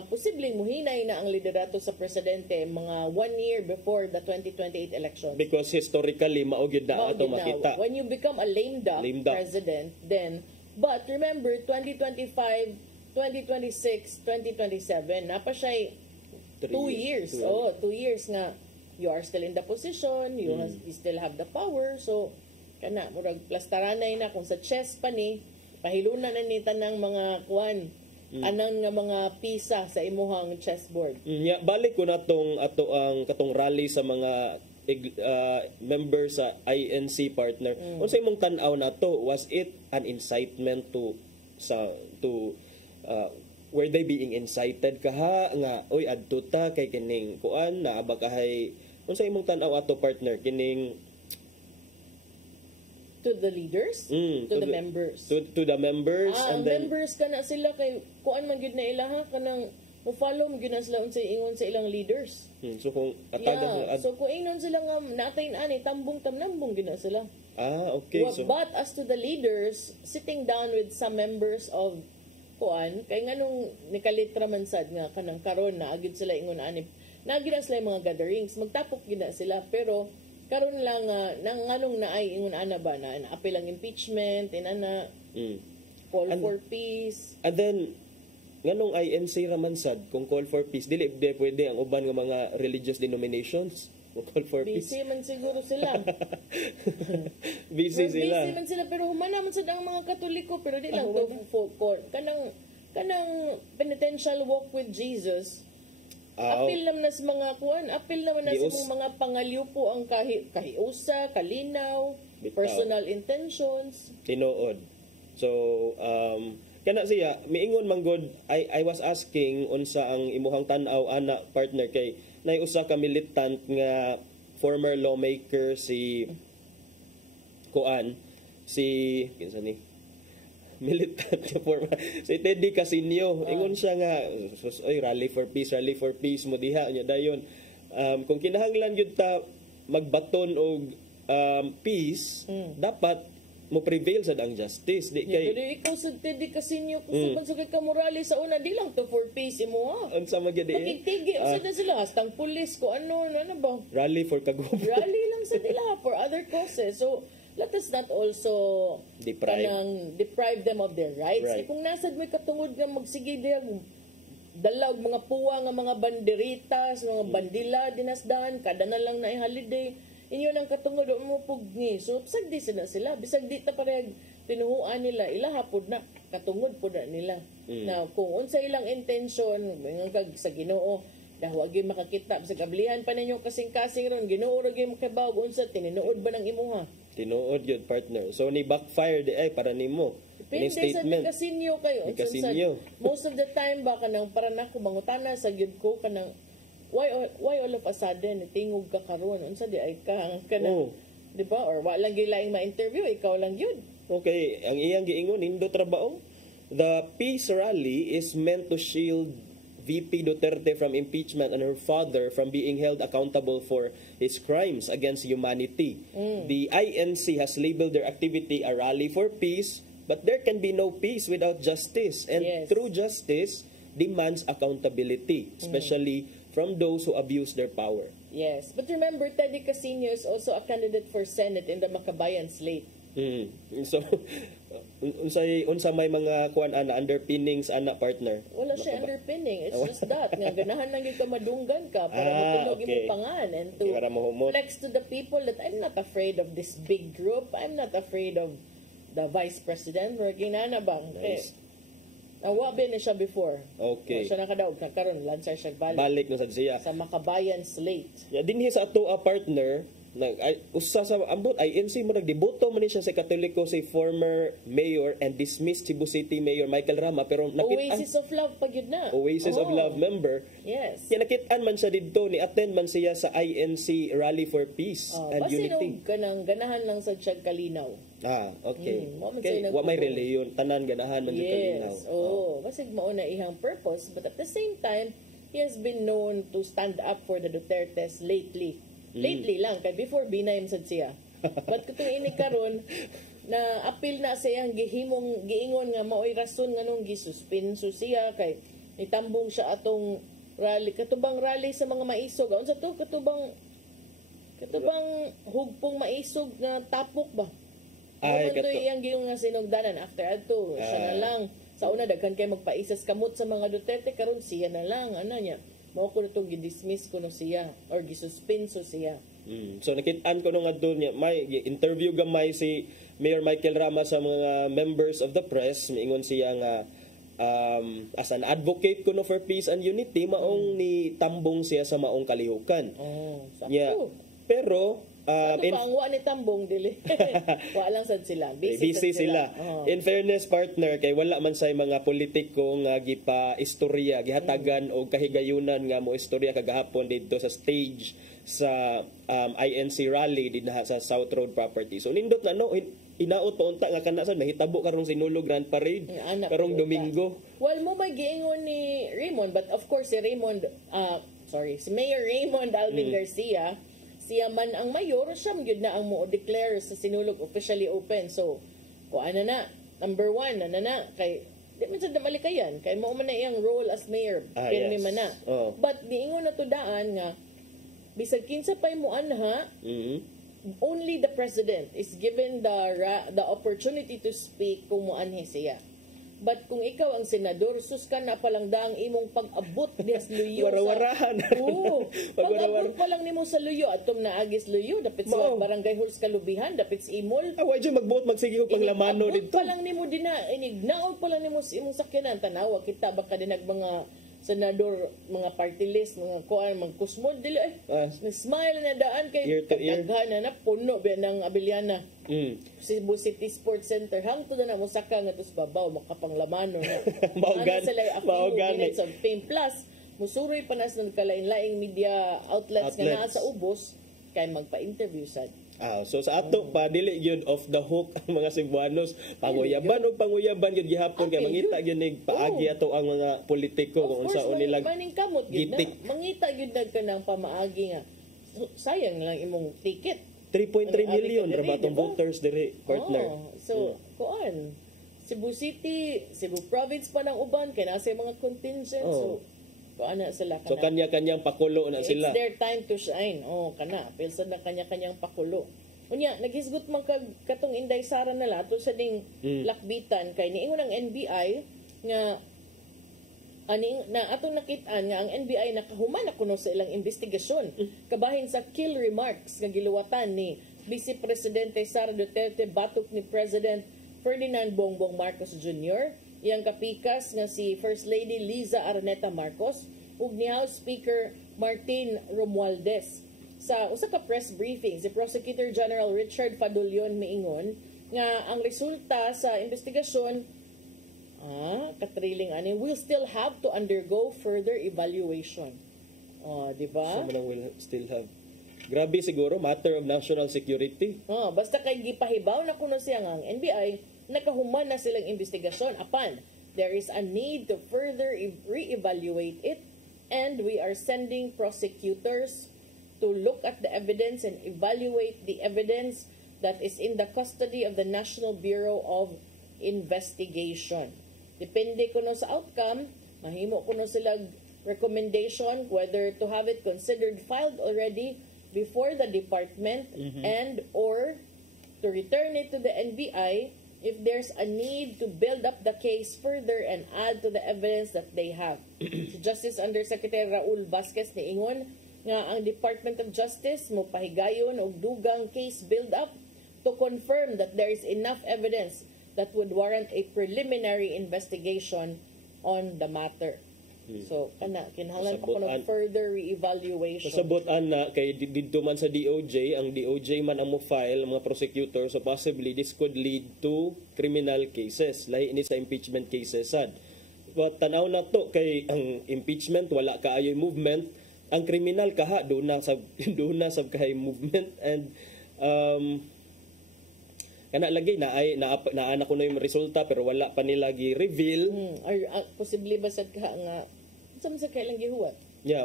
posibleng muhinay na ang liderato sa presidente mga 1 year before the 2028 election. Because historically, maugid na ato makita. When you become a lame duck president, then, but remember, 2025, 2026, 2027, napa siya 2 years. 2 years nga, you are still in the position, you still have the power, so, kana, murag plastaranay na, kung sa chess pa ni, pahilunan na ni tanang mga kuwan, anang nga mga pisa sa imuhang chessboard. Balik ko na ato ang katong rally sa mga members sa INC partner. Unsa imong tan-aw nato, was it an incitement to were they being incited kaha nga oy adto ta kay kining kuan na abakahay unsa imong tan-aw ato partner kining to the leaders, to the members. To the members and then members kana sila kay kuan man gyud na ilaha kanang mo follow mo gyud sila unsay ingon sa ilang leaders. So kung atagan So kung ingnon sila nga natay ani tambong tamnambong gyud sila. Okay. But as to the leaders, sitting down with some members of kuan, kay nganong nikalitra man sad nga kanang karon na agid sila ingon ani. Naagid na sila yung mga gatherings, magtapok gina sila, pero karon lang nang nganong naay ingon ana ba na apil ang impeachment, inana call for peace. And then nganong INC raman sad kung call for peace dili pwede ang uban nga mga religious denominations call for peace. Busy man siguro sila. Busy sila. Busy man sila pero humana man sad ang mga Katoliko pero di lang to for kanang penitential walk with Jesus. Apil naman na sa mga kuan, apil naman na sa mga pangaliw po ang kahiusa, kalinaw, personal intentions. Tinuod. So, kana siya, miingon man god, I was asking unsa ang imuhang tan-aw ana partner kay nay usa ka militant nga former lawmaker si kinsa ni militant former si Teddy Casino. Ingon siya nga rally for peace mo diha nya dayon. Kung kinahanglan gyud ta magbaton og peace, dapat mo prevail sad ang justice di kay ikaw sa Teddy Casino kung sa kay kamorali sa una di lang to for peace mo ha unsa magyadi pagigtigi sa sila hastang pulis ko ano ba rally for kagubo rally lang sa nila for other causes. So let us not also deprive them of their rights. Right. Kung nasad may katungod nga magsige diha dalag mga puwa nga mga banderitas, mga bandila dinasdan kada na lang na holiday. Inyo nang katungod mo pugni. So bisag di sila bisag di ta parehag tinuhuan nila ilahapod na katungod po na nila. Now kung unsa ilang intention kag sa Ginoo dahwa gyud makakita bisag ablihan pa ninyo kasing-kasing ron Ginoo ra gyud makabawog unsa tinuod ba nang imuha? Tinuod gyud partner. So ni backfire di ay para nimo. Ini statement sa kasinyo kayo. Most of the time ba kanang para nako mangutana sa gyud ko kanang why all of a sudden tingog ka karon unsa di ay ka kanang di ba or wa lang gyud laing ma-interview ikaw lang gyud. Okay, ang iyang giingon nindo trabaho. The peace rally is meant to shield VP Duterte from impeachment and her father from being held accountable for his crimes against humanity. The INC has labeled their activity a rally for peace, but there can be no peace without justice. And true justice demands accountability, especially from those who abuse their power. Yes, but remember, Teddy Casino is also a candidate for Senate in the Makabayan slate. So, unsa may mga kuan ana underpinnings ana partner? Wala siya underpinning. It's just that nga ganahan lang gyud ka madunggan ka para matunog imong pangan and to flex to the people that I'm not afraid of this big group. I'm not afraid of the vice president or ginana bang. Nice. Nawa ba na siya before? Okay. Siya nakadaog na karon lancer siya balik na sad siya sa Makabayan slate. Dinhi sa ato a partner usa sa ambot INC mo nagdeboto man siya sa Katoliko si former mayor and dismissed Cebu City Mayor Michael Rama pero Oasis of Love pag yun na. Oasis of Love member. Yes. Kaya nakit-an man siya didto ni attend man siya sa INC Rally for Peace and Unity. Kanang ganahan lang sa siyang kalinaw. Okay. Wa may reliyon tanan ganahan man sa kalinaw. Basig mao na ihang purpose but at the same time he has been known to stand up for the Dutertes lately. Lately lang, kay before binayam sad siya. But kung ini karon na apil na sa iyang giingon nga mao'y rason nga nung gisuspenso siya kay nitambong siya atong rally katubang rally sa mga maisog. Unsa to katubang hugpong maisog nga tapok ba? Ay kato iyang giingon nga sinugdanan after adto siya na lang. Sa una daghan kay magpaisas kamot sa mga Duterte karon siya na lang ano niya. Mao ko nitong gidismiss ko no siya or gisuspenso siya. So nakit-an ko nung adto niya may interview gamay si Mayor Michael Rama sa mga members of the press miingon siya nga as an advocate kuno for peace and unity maong ni tambong siya sa maong kalihukan. Sakto. Pero Ang wa ni Tambong dili. Wa lang sad sila. Busy sila. In fairness, partner, kay wala man say mga politiko nga gipa-istorya, gihatagan og kahigayunan nga mo istorya kagahapon dito sa stage sa INC rally dinha sa South Road property. So nindot na no, inaot pa unta nga kana sad mahitabo karong Sinulog Grand Parade karong Domingo. Well, mo may giingon ni Raymond, but of course si Raymond si Mayor Raymond Alvin Garcia, siya man ang mayor, siya gyud na ang mo-declare sa Sinulog officially open. So, kuan na, number 1 na kay di man sad na malikayan kay mo man na iyang role as mayor, pirmi man na. But niingon na to daan nga bisag kinsa pay mo anha, only the president is given the opportunity to speak kung moanhi siya. But kung ikaw ang senador, sus ka na palang daang imong pag-abot dias luyo. Warawarahan. Oo. Pag-abot pa lang nimo sa luyo, atom na agis luyo, dapit sa barangay halls kalubihan, dapit sa imol. Wa dyan magbuot magsige og panglamano dito. Abot pa lang nimo dina, inignaon pa lang nimo sa imong sakyanan, tanawa kita baka dinag mga senador, mga party list, mga kuan, mga kusmod dili smile na daan kay daghan na puno ba ng Abiliana. Cebu City Sports Center hangtod na mo saka nga tus babaw makapanglamano na. Mao minutes of fame plus musuroy pa nas ng kalain-laing media outlets nga naa sa ubos kay magpa-interview sad. So sa ato pa dili gyud off the hook ang mga Cebuanos, panguyaban gyud gihapon kay mangita gyud nig paagi ato ang mga politiko kung unsaon nila gitik. Mangita gyud nagkanang pamaagi nga sayang lang imong ticket. 3.3 million ra batong voters diri, partner. So kuan Cebu City, Cebu Province pa ng uban kay nasa mga contingent. So ana sila kana. So kanya-kanyang pakulo na sila. It's their time to shine. Kana. Pilsa na kanya-kanyang pakulo. Unya, naghisgot man katong Inday Sara nala to sa ding lakbitan kay niingon ang NBI nga na atong nakit-an nga ang NBI nakahuman na kuno sa ilang investigasyon kabahin sa kill remarks nga giluwatan ni Vice Presidente Sara Duterte batok ni President Ferdinand Bongbong Marcos Jr., iyang kapikas nga si First Lady Liza Araneta Marcos ug ni House Speaker Martin Romualdez. Sa usa ka press briefing, si Prosecutor General Richard Fadulion miingon nga ang resulta sa investigasyon katriling ani will still have to undergo further evaluation. Di ba? So will still have. Grabe siguro, matter of national security. Basta kay gipahibaw na kuno siya nga ang NBI nakahuman na silang investigasyon apan there is a need to further re-evaluate it and we are sending prosecutors to look at the evidence and evaluate the evidence that is in the custody of the National Bureau of Investigation. Depende kuno sa outcome, mahimo kuno sila recommendation whether to have it considered filed already before the department and or to return it to the NBI if there's a need to build up the case further and add to the evidence that they have. Si Justice Undersecretary Raul Vasquez niingon nga ang Department of Justice mo pahigayon og dugang case build up to confirm that there is enough evidence that would warrant a preliminary investigation on the matter. So, kinahanglan pa kuno further re-evaluation. Sabutan na kay didto man sa DOJ, ang DOJ man ang mo-file, mga prosecutor, so possibly this could lead to criminal cases. Lahi ini sa impeachment cases sad. But tanaw na to kay ang impeachment wala kaayoy movement, ang criminal kaha do na sab kay movement and kana lagi naa ko na yung resulta pero wala pa nila gi-reveal. Posible ba sad ka nga unsa sa kailang gihuwat?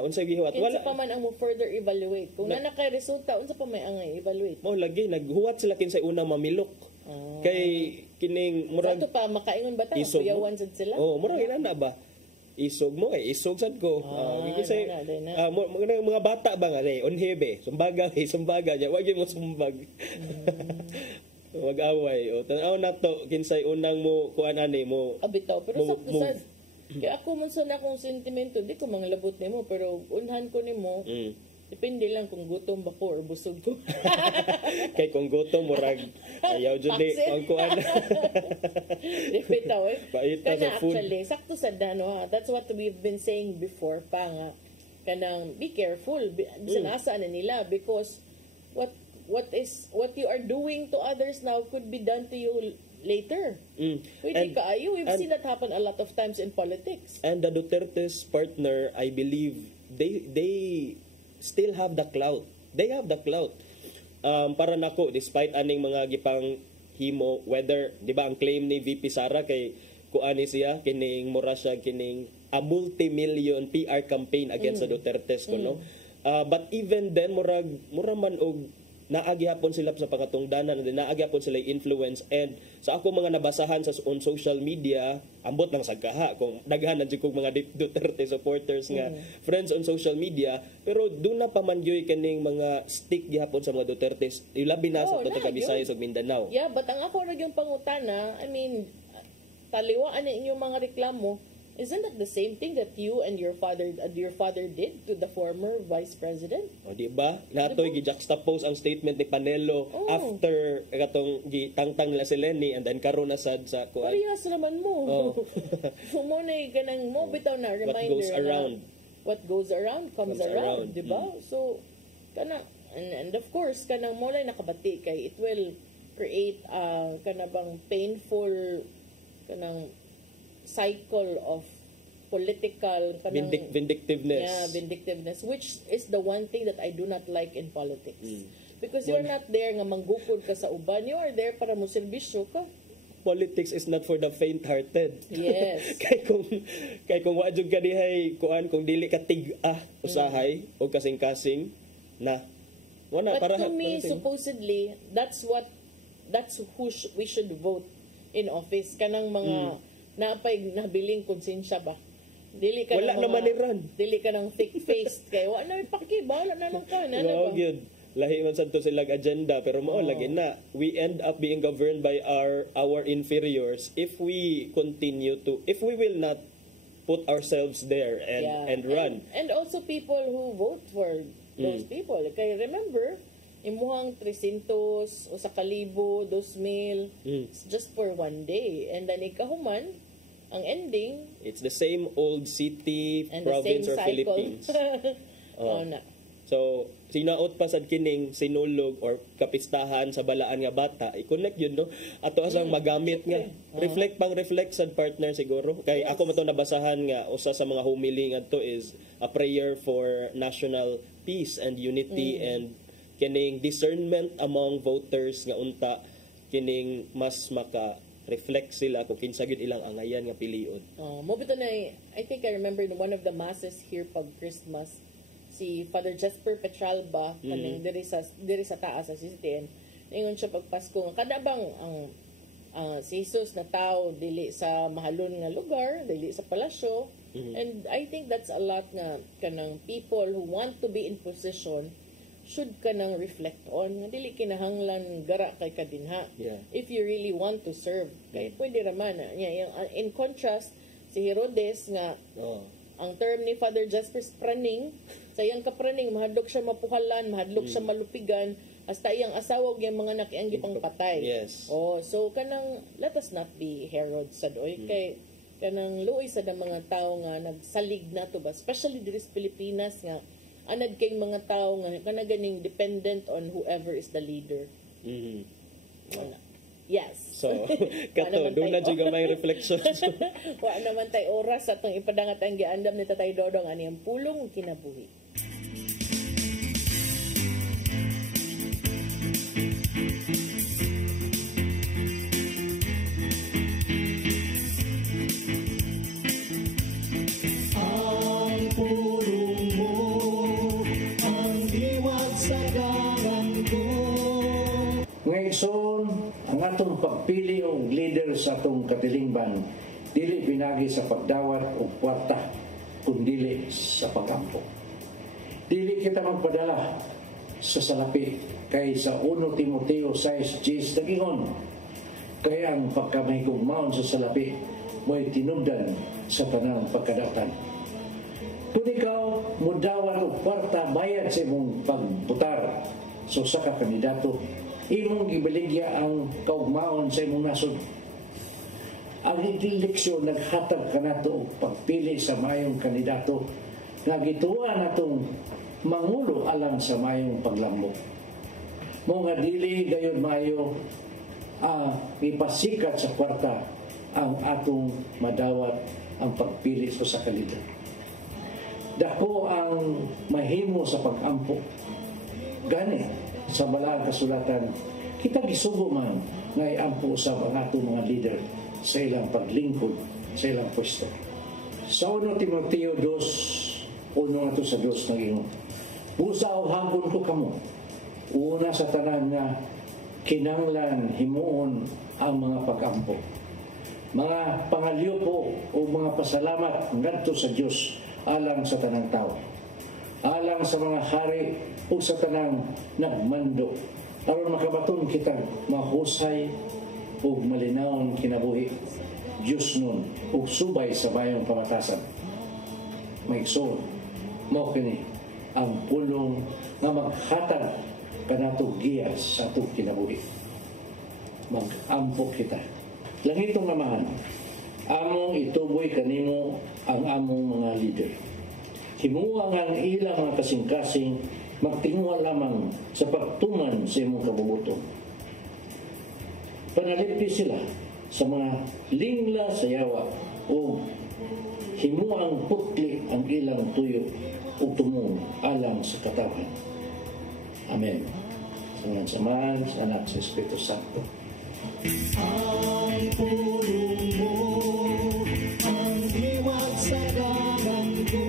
Unsa gihuwat? Wala pa man ang mo further evaluate. Kung na kay resulta unsa pa may ang evaluate? Mo lagi naghuwat sila kinsay unang mamilok. Kay kining murag ato pa makaingon ba ta kuyawan sad sila? Murag ina na ba? Isog mo isog sad ko. Mga bata ba nga onhebe, sumbaga wa gyud mo sumbag. Mag-away tanaw na to kinsay unang mo kuan ani mo abitaw pero sa kaya ako man sa akong sentimento di ko manglabot nimo pero unhan ko nimo depende lang kung gutom ba ko or busog ko. Kay kung gutom murag ayaw jud ang kuan. Bitaw paita sa food. Actually sakto sa dano that's what we've been saying before pa nga kanang be careful bisan asa na nila because what you are doing to others now could be done to you later. Pwede kaayo. We've seen that happen a lot of times in politics. And the Duterte's partner, I believe, they still have the clout. They have the clout. Para nako, despite aning mga gipang himo, whether, di ba, ang claim ni VP Sara kay kuani siya, kining mura siya, kining a multi-million PR campaign against the Dutertes ko, no? But even then, mura man og naagihapon sila sa pangatungdanan, naagihapon sila influence, and sa ako mga nabasahan on social media, ambot lang sagkaha kung daghan na kong mga Duterte supporters nga friends on social media, pero doon na pamangyoy kaning mga stick gihapon sa mga Duterte, ilabi na sa Totoga Visayas ug Mindanao. Yeah, but ang ako ra yung pangutana, I mean, taliwaan na inyong mga reklamo. Isn't that the same thing that you and your father did to the former vice president? O di ba? Natoy gi-juxtapose ang statement ni Panelo after katong gitangtang nila si Lenny, and then karon na sad sa kuan. Parehas naman mo. Mo na ganang mo bitaw na reminder what goes around comes around, di ba? So kana and of course kanang mo lay nakabati kay it will create kana bang painful kanang cycle of political vindictiveness. Yeah, vindictiveness, which is the one thing that I do not like in politics. Because you're not there nga manggukod ka sa uban, you are there para mo serbisyo ka. Politics is not for the faint-hearted. Yes. kay kung wa jud ka dihay kuan, kung dili ka tig-ah usahay o kasing-kasing na wala. But to me, supposedly, that's who we should vote in office. Kanang mga napay nabiling konsensya ba? Dili ka wala naman ni Ran. Dili ka ng thick-faced kay wala na paki ba? Wala naman ka na ba? Lahi man sadto silang agenda, pero mao lagi na we end up being governed by our inferiors if we will not put ourselves there and run. And also people who vote for those people. Kay remember, imuhang 300 o sa 1,000, 2,000 just for one day, and then ikahuman ang ending, it's the same old city, and province, or Philippines. So, sinaot pa sad kining sinulog or kapistahan sa balaan nga bata, i-connect yun, no? Ato asang magamit nga. Reflect sad partner siguro. Kay ako mato nabasahan nga, usa sa mga homily nga to is a prayer for national peace and unity and kining discernment among voters nga unta kining mas maka-reflect sila kung kinsa gyud ilang angayan nga pilion. Mo bito na, I think I remember in one of the masses here pag Christmas, si Father Jasper Petralba kaning diri sa taas sa CCTN, ingon siya pag Pasko nga kada bang ang si Jesus na tao dili sa mahalon nga lugar, dili sa palasyo, and I think that's a lot nga kanang people who want to be in position should ka nang reflect on nga dili kinahanglan gara kay kadinha if you really want to serve. Kay pwede raman in contrast si Herodes nga ang term ni Father Jasper praning, sayang ka praning, mahadlok siya mapuhalan, mahadlok siya malupigan, hasta iyang asawa ug iyang mga nakiang gipang patay. So kanang let us not be Herod sad oy kay kanang luoy sa mga tao nga nagsalig na to ba, especially diri sa Pilipinas nga anad kay mga tao nga kana ganing dependent on whoever is the leader. Yes. So, kato, doon na juga may reflections. Wa naman tay oras atong ipadangat ang giandam ni Tatay Dodong ani ang pulong ug kinabuhi. Ang atong pagpili og leader sa atong katilingban dili pinagi sa pagdawat og kwarta kundi sa pagampo. Dili kita magpadala sa salapi kay sa 1 Timoteo 6:10 nagingon kay ang pagkamahigugmaon sa salapi mo'y tinubdan sa tanang pagkadatan. Kung ikaw mudawat og kwarta bayad sa imong pagbutar sa usa ka kandidato, imong gibaligya ang kaugmaon sa imong nasod. Ang eleksyon naghatag kanato og pagpili sa mayong kandidato nga gituwa natong mangulo alang sa mayong paglambok. Mga dili gayon mayo ipasikat sa kwarta ang atong madawat ang pagpili sa kalidad. Dako ang mahimo sa pag-ampo. Gani sa balaang kasulatan, kita gisugo man nga iampo sa atong mga leader sa ilang paglingkod sa ilang pwesto. Sa 1 Timoteo 2, uno nga to sa 2 naging busa o hagon ko kamo. Una sa tanan nga kinanglan himuon ang mga pag-ampo. Mga pangalyo po o mga pasalamat ngadto sa Dios alang sa tanang tao. Alang sa mga hari o sa tanang nagmando aron makabaton kita mahusay o malinawon kinabuhi Diyos nun o subay sa bayong pamatasan. Maigsoon mo kini ang pulong nga maghatag kanatong giyas sa atong kinabuhi. Mag-ampo kita. Langitong amahan, among ituboy kanimo ang among mga leader. Himuang ang ilang mga kasing-kasing magtinguha lamang sa pagtuman sa imong kabubuton. Panalipi sila sa mga lingla sa yawa o himuang putli ang ilang tuyo o tumong alang sa katawan. Amen. Sa ngalan sa Ama, sa Anak, sa Espiritu Santo. Ang pulong mo, ang liwag sa dalan ko.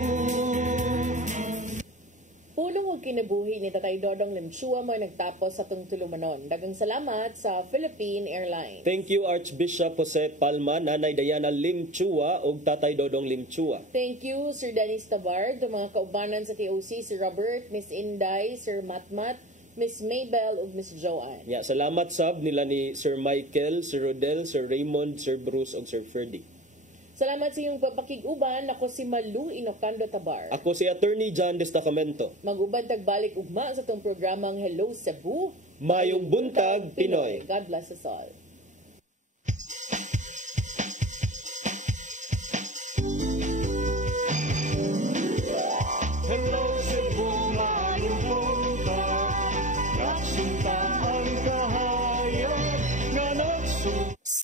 Pulong og kinabuhi ni Tatay Dodong Limchua mo nagtapos sa itong tulumanon. Dagang salamat sa Philippine Airlines. Thank you Archbishop Jose Palma, Nanay Diana Limchua ug Tatay Dodong Limchua. Thank you Sir Dennis Tabard, mga kaubanan sa TOC, Sir Robert, Miss Inday, Sir Matmat, Miss Mabel ug Miss Joanne. Yeah, salamat sab nila ni Sir Michael, Sir Rodel, Sir Raymond, Sir Bruce ug Sir Ferdy. Salamat sa iyong papakig-uban. Ako si Malu Inocando Tabar. Ako si Attorney John Destacamento. Mag-uban tagbalik ugma sa itong programang Hello Cebu. Mayong buntag, Pinoy. God bless us all.